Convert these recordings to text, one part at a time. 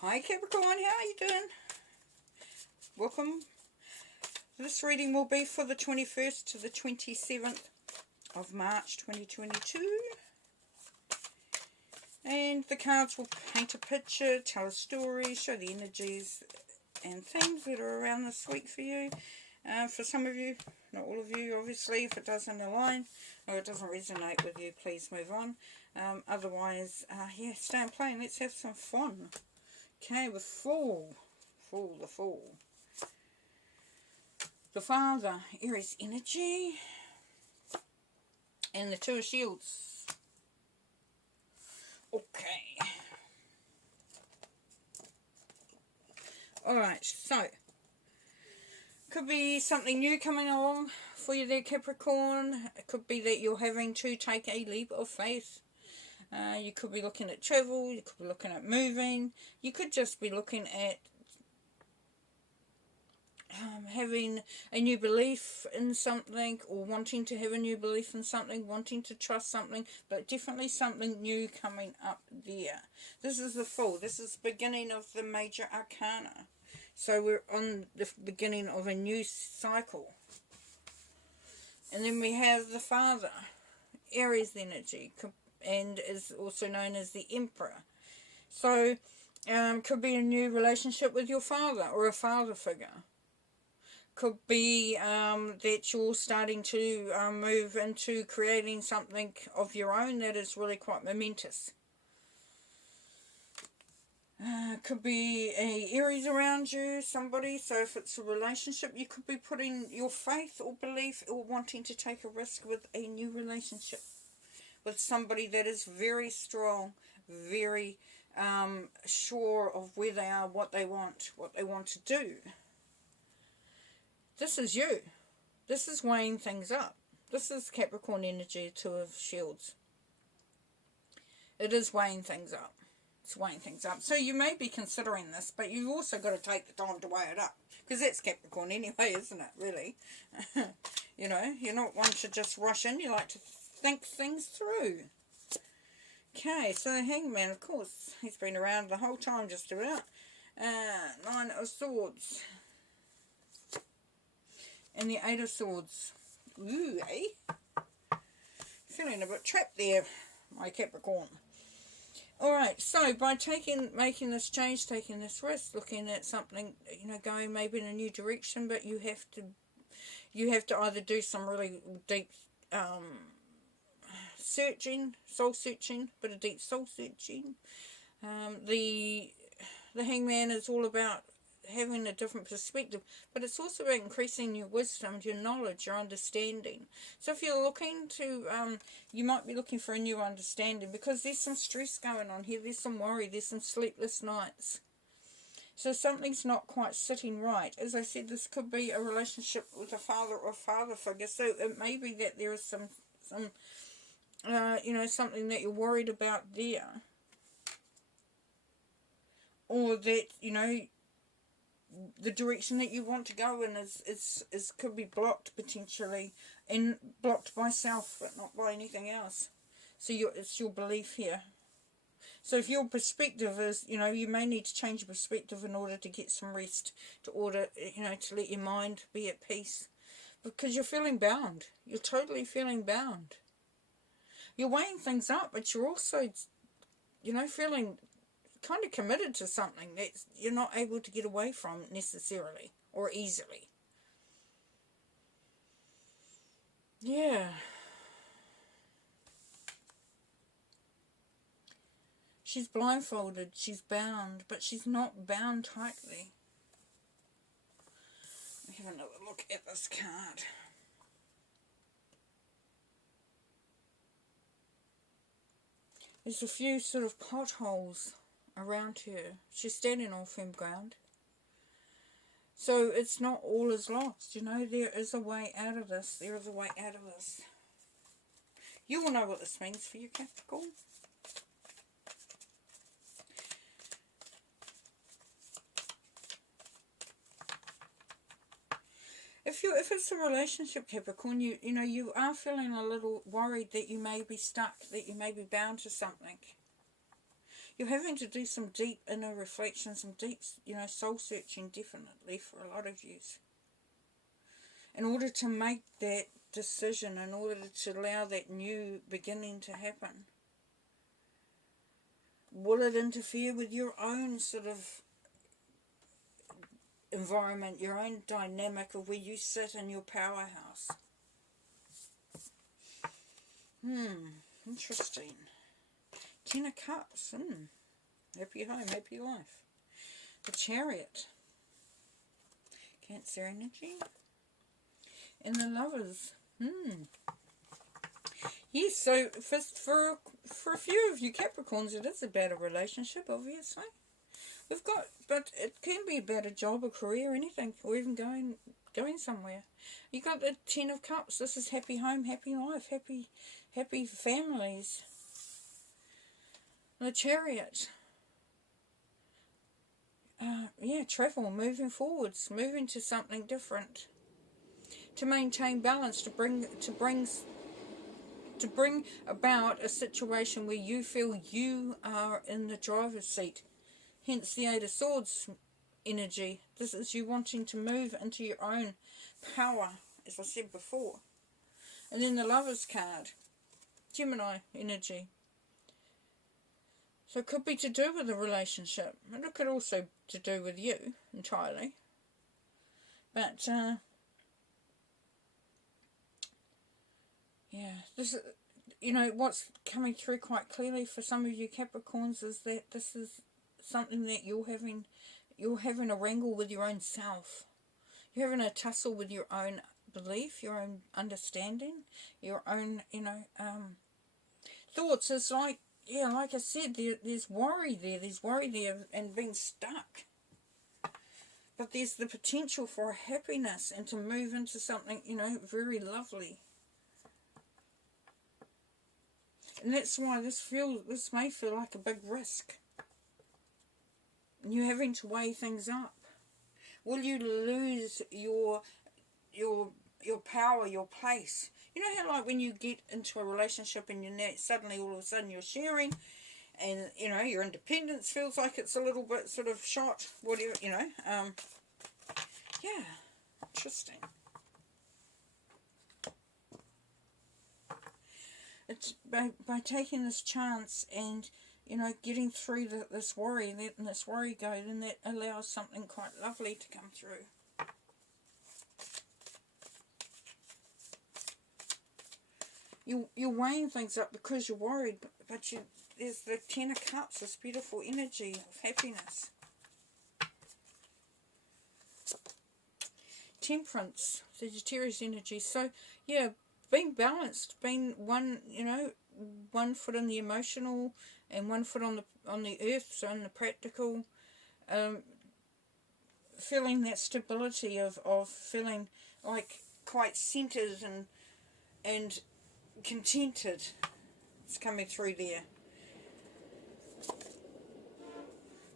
Hi Capricorn, how are you doing? Welcome. This reading will be for the 21st to the 27th of March 2022. And the cards will paint a picture, tell a story, show the energies and things that are around this week for you. For some of you, not all of you obviously, if it doesn't align or it doesn't resonate with you, please move on. Otherwise, yeah, stay and play and let's have some fun. Okay, with Fool. The Fool. The Father, Aries energy. And the Two of Shields. Okay. Alright, so. Could be something new coming along for you there, Capricorn. It could be that you're having to take a leap of faith. You could be looking at travel, you could be looking at moving, you could just be looking at having a new belief in something, or wanting to have a new belief in something, wanting to trust something, but definitely something new coming up there. This is the Fool. This is the beginning of the major arcana. So we're on the beginning of a new cycle. And then we have the Father, Aries energy, and is also known as the Emperor. So, could be a new relationship with your father or a father figure. Could be that you're starting to move into creating something of your own that is really quite momentous. Could be a Aries around you, somebody. So if it's a relationship, you could be putting your faith or belief or wanting to take a risk with a new relationship. With somebody that is very strong, very sure of where they are, what they want to do. This is you. This is weighing things up. This is Capricorn energy, Two of Shields. It is weighing things up. It's weighing things up. So you may be considering this, but you've also got to take the time to weigh it up. Because that's Capricorn anyway, isn't it, really? You know, you're not one to just rush in. You like to think things through. Okay, so the Hangman, of course, he's been around the whole time just about. Nine of Swords. And the Eight of Swords. Ooh, eh? Feeling a bit trapped there, my Capricorn. Alright, so by making this change, taking this risk, looking at something, you know, going maybe in a new direction, but you have to either do some really deep searching, soul searching, bit of deep soul searching. The Hangman is all about having a different perspective, but it's also about increasing your wisdom, your knowledge, your understanding. So if you're looking to, you might be looking for a new understanding, because there's some stress going on here, there's some worry, there's some sleepless nights. So something's not quite sitting right. As I said, this could be a relationship with a father or father figure. So it may be that there is some you know, something that you're worried about there. Or that, you know, the direction that you want to go in is could be blocked potentially, and blocked by self, but not by anything else. So it's your belief here. So if your perspective is, you know, you may need to change your perspective in order to get some rest, to let your mind be at peace, because you're feeling bound. You're totally feeling bound. You're weighing things up, but you're also, you know, feeling kind of committed to something that you're not able to get away from necessarily or easily. Yeah. She's blindfolded, she's bound, but she's not bound tightly. Let me have another look at this card. There's a few sort of potholes around her. She's standing on firm ground. So it's not all is lost, you know. There is a way out of this. There is a way out of this. You will know what this means for you, Capricorn. If it's a relationship, Capricorn, you know, you are feeling a little worried that you may be stuck, that you may be bound to something. You're having to do some deep inner reflection, some deep, soul searching, definitely, for a lot of you. In order to make that decision, in order to allow that new beginning to happen. Will it interfere with your own sort of environment, your own dynamic of where you sit in your powerhouse? Interesting. 10 of Cups. Happy home, happy life. The Chariot. Cancer energy. And the Lovers. Yes, so for a few of you Capricorns, it is about a relationship, obviously. We've got, but it can be about a job, a career, anything, or even going somewhere. You got the 10 of Cups. This is happy home, happy life, happy families. The Chariot. Yeah, travel, moving forwards, moving to something different, to maintain balance, to bring about a situation where you feel you are in the driver's seat. Hence the 8 of Swords energy. This is you wanting to move into your own power, as I said before. And then the Lovers card, Gemini energy. So it could be to do with a relationship, and it could also to do with you entirely. But yeah, this is, what's coming through quite clearly for some of you Capricorns is that this is something that you're having a wrangle with your own self. You're having a tussle with your own belief, your own understanding, your own, thoughts. It's like, yeah, like I said, there's worry there, and being stuck. But there's the potential for happiness and to move into something, very lovely. And that's why this may feel like a big risk. And you're having to weigh things up. Will you lose your power, your place? You know how, like, when you get into a relationship and suddenly all of a sudden you're sharing, and your independence feels like it's a little bit sort of shot, whatever, yeah, interesting. It's by taking this chance and getting through this worry, letting this worry go, then that allows something quite lovely to come through. You're weighing things up because you're worried, but there's the 10 of Cups, this beautiful energy of happiness. Temperance, Sagittarius energy. So yeah, being balanced, being one foot in the emotional and one foot on the earth, so in the practical, feeling that stability of feeling like quite centered and contented. It's coming through there.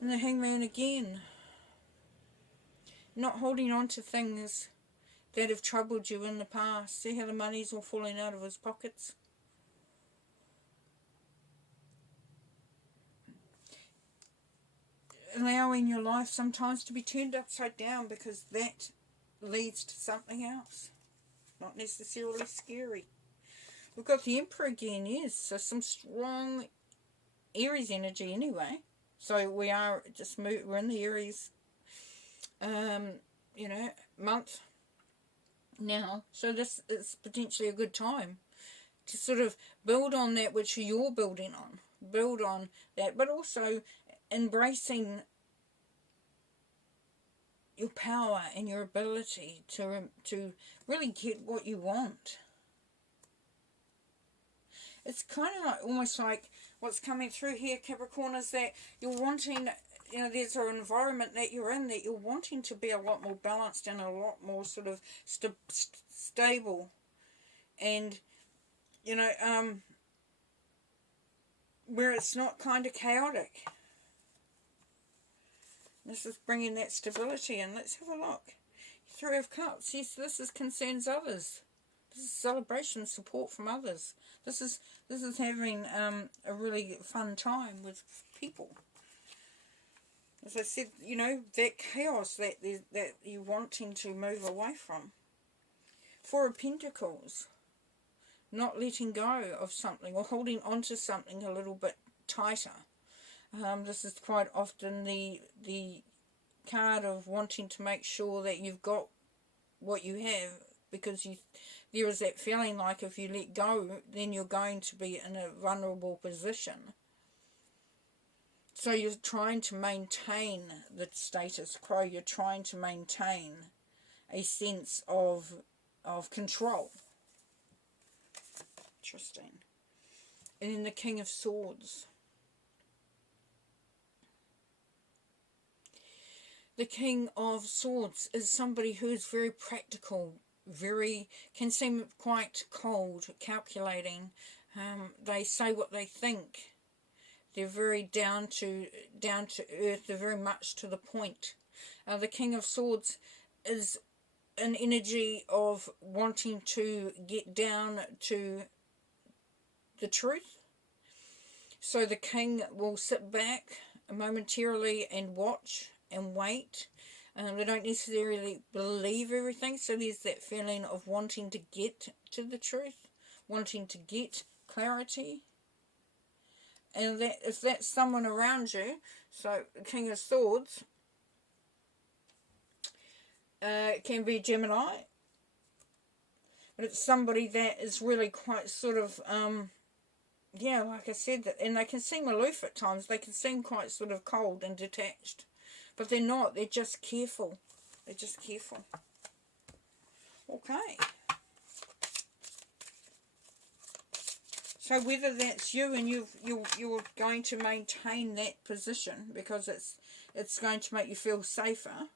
And the Hangman again. Not holding on to things that have troubled you in the past. See how the money's all falling out of his pockets? Allowing your life sometimes to be turned upside down, because that leads to something else. Not necessarily scary. We've got the Emperor again, yes. So some strong Aries energy anyway. So we are we're in the Aries, month now. So this is potentially a good time to sort of build on that which you're building on. Build on that, but also embracing your power and your ability to really get what you want. It's kind of like, almost like what's coming through here, Capricorn, is that you're wanting, there's an environment that you're in that you're wanting to be a lot more balanced and a lot more sort of stable, and where it's not kind of chaotic. This is bringing that stability in. Let's have a look. 3 of Cups. Yes, this concerns others. This is celebration, support from others. This is having a really fun time with people. As I said, you know, that chaos that you're wanting to move away from. Four of Pentacles. Not letting go of something or holding on to something a little bit tighter. This is quite often the card of wanting to make sure that you've got what you have, because there is that feeling like if you let go, then you're going to be in a vulnerable position. So you're trying to maintain the status quo. You're trying to maintain a sense of control. Interesting. And then the King of Swords. The King of Swords is somebody who is very practical, can seem quite cold, calculating. They say what they think. They're very down to earth. They're very much to the point. The King of Swords is an energy of wanting to get down to the truth. So the king will sit back momentarily and watch and wait. They don't necessarily believe everything, so there's that feeling of wanting to get to the truth, wanting to get clarity. And that if that's someone around you, so King of Swords, it can be Gemini, but it's somebody that is really quite sort of, yeah, like I said, and they can seem aloof at times. They can seem quite sort of cold and detached, but they're not. They're just careful. They're just careful. Okay. So whether that's you and you're going to maintain that position because it's going to make you feel safer,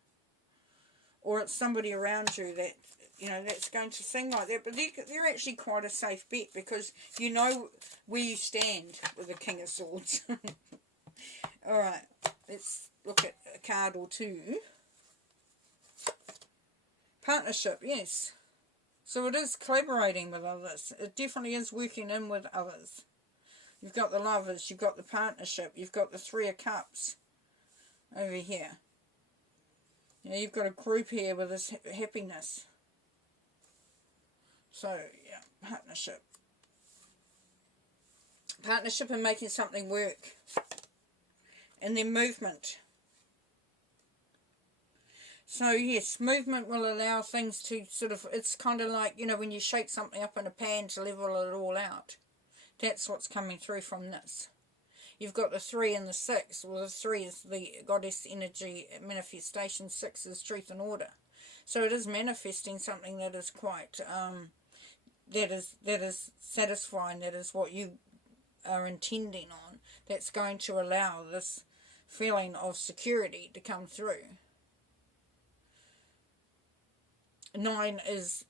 or it's somebody around you that, you know, that's going to seem like that, but they're actually quite a safe bet, because you know where you stand with the King of Swords. Alright, let's look at a card or two. Partnership, yes. So it is collaborating with others. It definitely is working in with others. You've got the Lovers, you've got the Partnership, you've got the Three of Cups over here. You know, you've got a group here with this happiness. So, yeah, partnership. Partnership and making something work. And then movement. So, yes, movement will allow things to sort of, it's kind of like, you know, when you shake something up in a pan to level it all out. That's what's coming through from this. You've got the 3 and the 6. Well, the 3 is the goddess energy manifestation. 6 is truth and order. So it is manifesting something that is quite, that is satisfying. That is what you are intending on. That's going to allow this feeling of security to come through. 9 is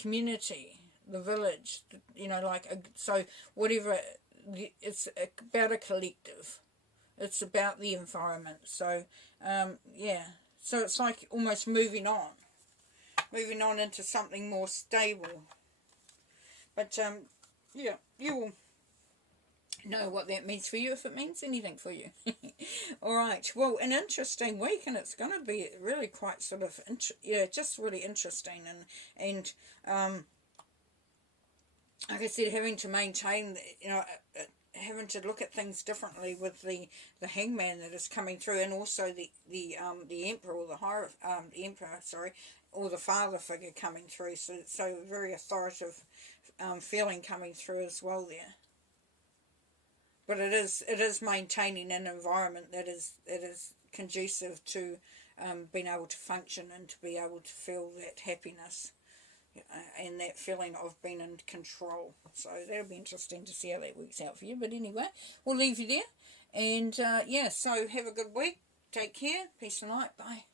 community, the village, you know, like, so whatever, it's about a collective. It's about the environment. So, yeah, so it's like almost moving on into something more stable. But, yeah, you will know what that means for you, if it means anything for you. Alright, well, an interesting week, and it's going to be really quite sort of, yeah, just really interesting, and like I said, having to maintain, you know, having to look at things differently with the Hangman that is coming through, and also the Emperor, or the Emperor, sorry, or the father figure coming through, so very authoritative feeling coming through as well there. But it is maintaining an environment that is conducive to being able to function and to be able to feel that happiness and that feeling of being in control. So that'll be interesting to see how that works out for you. But anyway, we'll leave you there. And yeah, so have a good week. Take care. Peace and light. Bye.